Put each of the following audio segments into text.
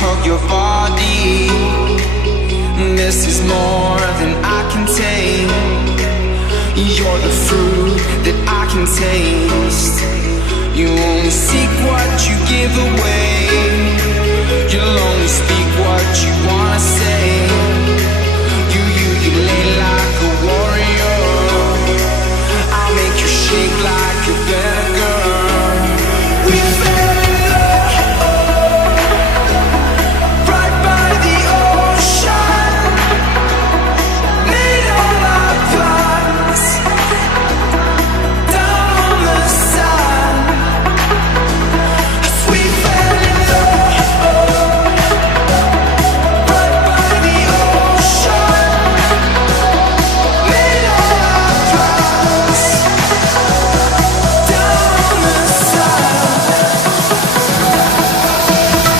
hug your body. This is more than I can take. You're the fruit that I can taste. You only seek what you give away. You'll only speak what you wanna say. You lay like a warrior. I'll make you shake like a better girl. We fell in love right by the ocean. Made all our plans down on the sand. We fell in love right by the ocean. Made all our plans down on the sand. We fell in love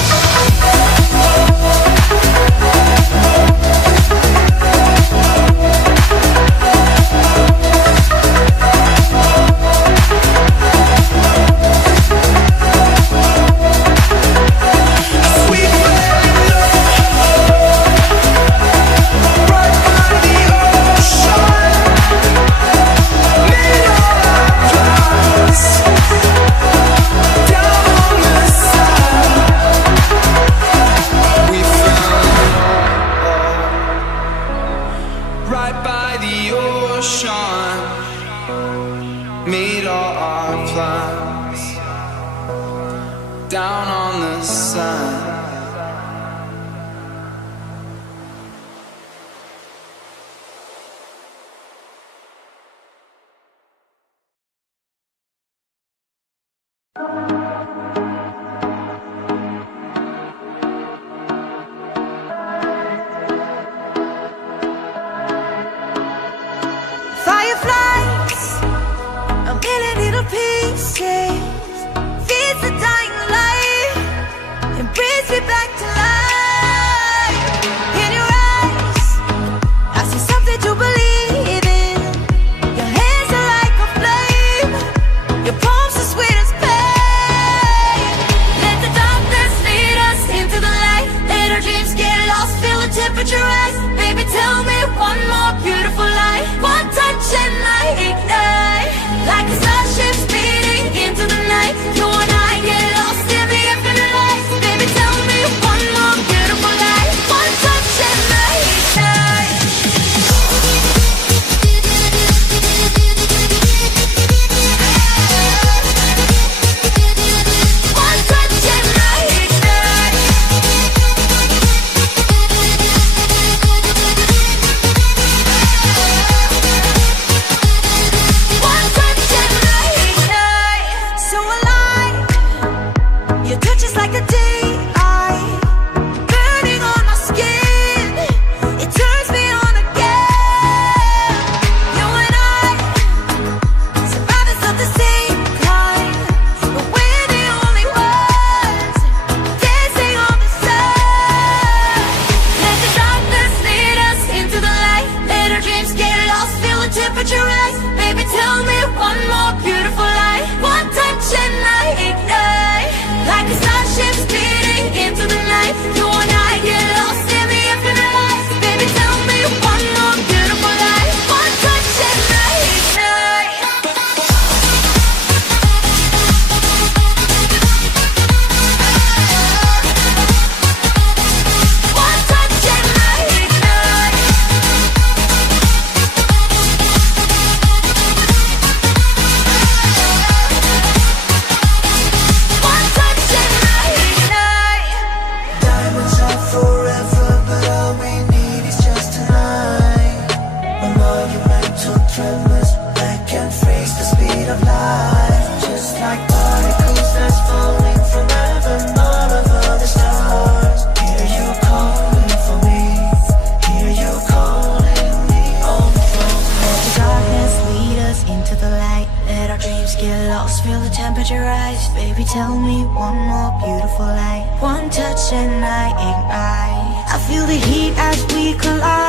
right by the ocean. Made all our plans down on the sand. We fell in love right by the ocean. Made all our plans down on the sand. Fireflies, a million little pieces, feeds the dying light and brings me back to life. In your eyes, I see something to believe in. Your hands are like a flame, your palms are sweet as pain. Let the darkness lead us into the light. Let our dreams get lost, feel the temperature rise. Baby, tell me one more beautiful lie. One touch and I ignite, like a starship speeding into the night. You and I get lost in the infinite light. Baby, tell me one more beautiful lie. One touch and I ignite. One touch and I ignite. One touch and I ignite. So alive, your touch is like a daylight, burning on my skin. It turns me on again. You and I, survivors of the same kind, but we're the only ones dancing on the sun. Let the darkness lead us into the light. Let our dreams get lost, feel the temperature rise. Baby, tell me one more beautiful lie. One touch and I ignite, like a starship speeding into the night. You and I get lost in the infinite light. Baby, tell me one more beautiful lie. One touch and I ignite. One touch and I ignite. One touch and I ignite. Diamonds are forever, but all we need is just tonight. A monumental tremors that can freeze the speed of light. Just like particles that's falling from heaven all over the stars. Hear you calling for me. Hear you calling me on the phone. Let the darkness lead us into the light. Let our dreams get lost, feel the temperature rise. Baby, tell me one more beautiful light. One touch and I ignite. I feel the heat as we collide.